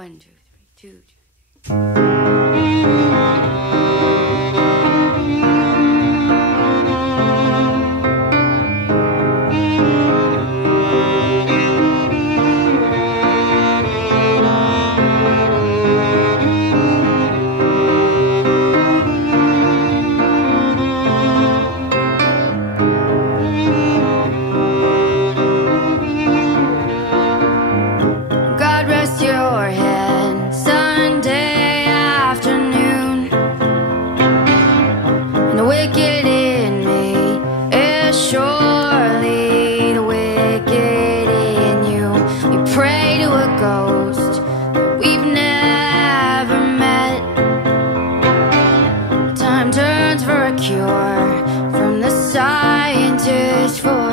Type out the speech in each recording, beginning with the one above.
1, 2, 3, 2, 2, 3. God rest your head, Sunday afternoon. And the wicked in me is surely the wicked in you. We pray to a ghost that we've never met. Time turns for a cure from the scientist for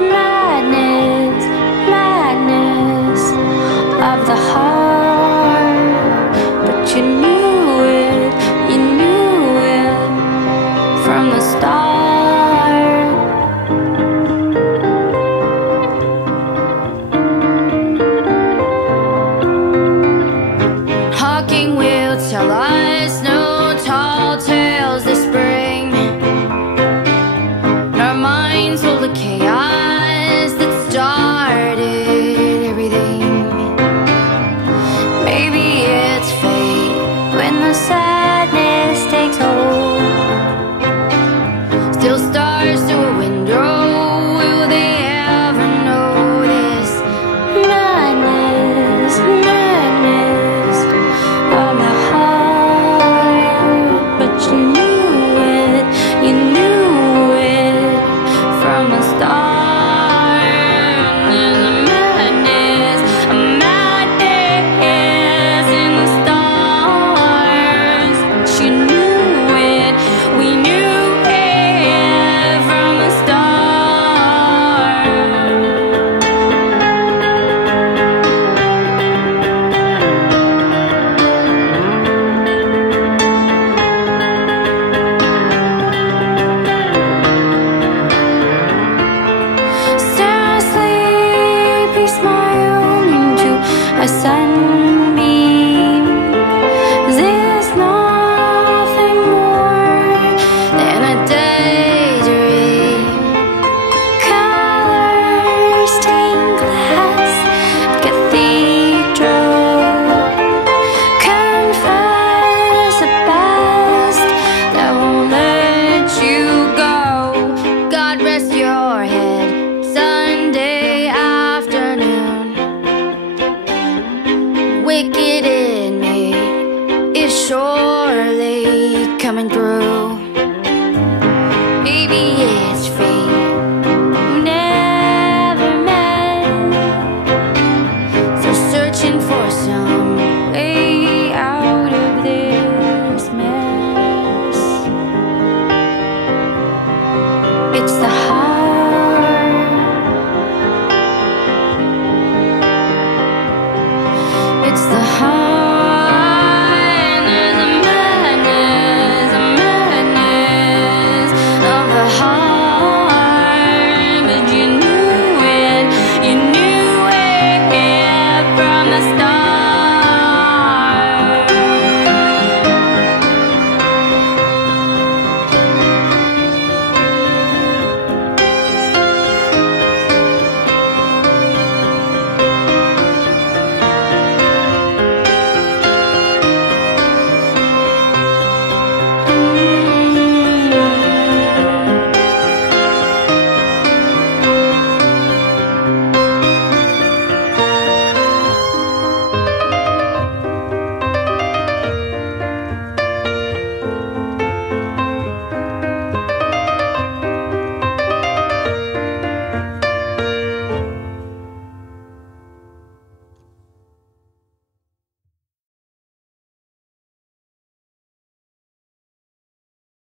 madness, madness of the heart. But you knew it from the start. Hawking will tell us no tall tales this spring. And our minds full of chaos that started everything. Maybe it's fate when the sadness takes hold. Still stars through a window, will they ever notice? Madness, madness of the heart. But you knew it from the start. There's a madness in the stars. But you knew it, we knew it from the start. Stare asleep, he smiled into a sunbeam. There's nothing more than a daydream. Colors, stained glass, cathedral. Confess a past that won't let you go. God rest your head, Sunday afternoon. Wicked in me is surely coming through. Maybe it's fate we never met. So searching for some way out of this mess. It's the heart. It's the